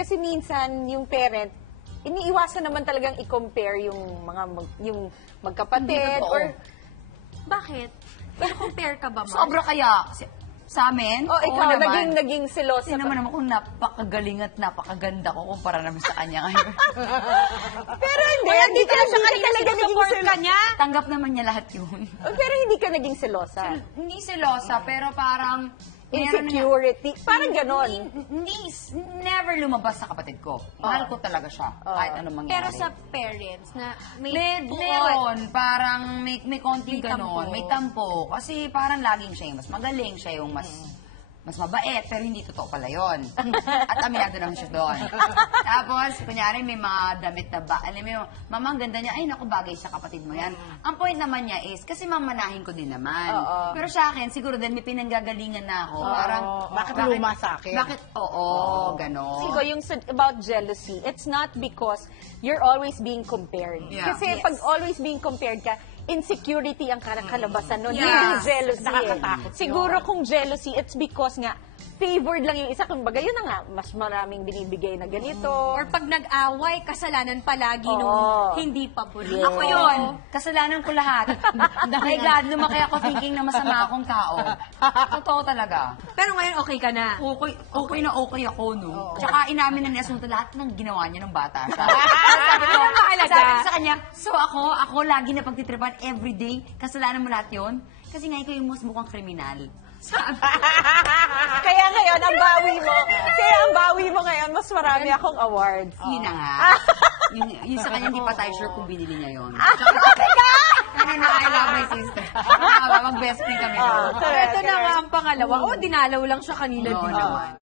kasi minsan yung parent, iniiwasan naman talagang i-compare yung yung magkapatid Hindi totoo. or Bakit? Compare ka ba, Mars? Sobra kaya sa amin? ikaw Oo naman. naging selosa. Kasi naman ako napakagaling at napakaganda ko kumpara naman sa kanya ngayon. Pero hindi ka talaga naging support ka niya. Tanggap naman niya lahat yun. Pero hindi ka naging selosa. Hindi selosa, pero parang Insecurity. Parang ganon. Never lumabas sa kapatid ko. Mahal ko talaga siya. Kahit anong mangyari. Pero sa parents na Meron. Parang may konting May ganon. tampo. May tampo. Kasi parang laging siya yung mas magaling. Siya yung mas mabait, pero hindi totoo pala yun. At aminado naman siya doon. Tapos, kunyari, may mga damit na ba, alam mo, mama, ang ganda niya, ay, naku, bagay sa kapatid mo yan. Ang point naman niya is, kasi mamanahin ko din naman. Pero sa akin, siguro din may pinanggagalingan na ako. Parang, Bakit luma sa akin? Bakit, ganon. Siguro yung about jealousy, it's not because you're always being compared. Yeah. Kasi Yes. pag always being compared ka, insecurity ang kalabasan nun. Yeah. Hindi jealousy. Nakakatakot Siguro kung jealousy, it's because nga, favored lang yung isa. Kumbaga, yun na nga, mas maraming binibigay na ganito. or pag nag-away, kasalanan palagi nung hindi paborito. Yes. Ako yun. Kasalanan ko lahat. My God, lumaki ako thinking na masama akong tao. Totoo talaga. Pero ngayon okay ka na. Okay na okay ako, no? Tsaka inamin na ni Asunto lahat ng ginawa niya ng bata siya. Sabi ko, mahalaga. sabi ko sa kanya, so ako lagi na pagtitripan everyday, kasalanan mo lahat yun? Kasi nga ikaw yung mas mukhang kriminal. Kaya ngayon, ang bawi mo ngayon, mas marami akong awards. Yun na nga. Yun sa kanya, hindi pa tayo sure kung binili niya yun. Kaya na, I love my sister. Mag-best friend kami. Ah, Pero ito na nga ang pangalawa. Dinalaw lang siya kanina Oo dito. naman.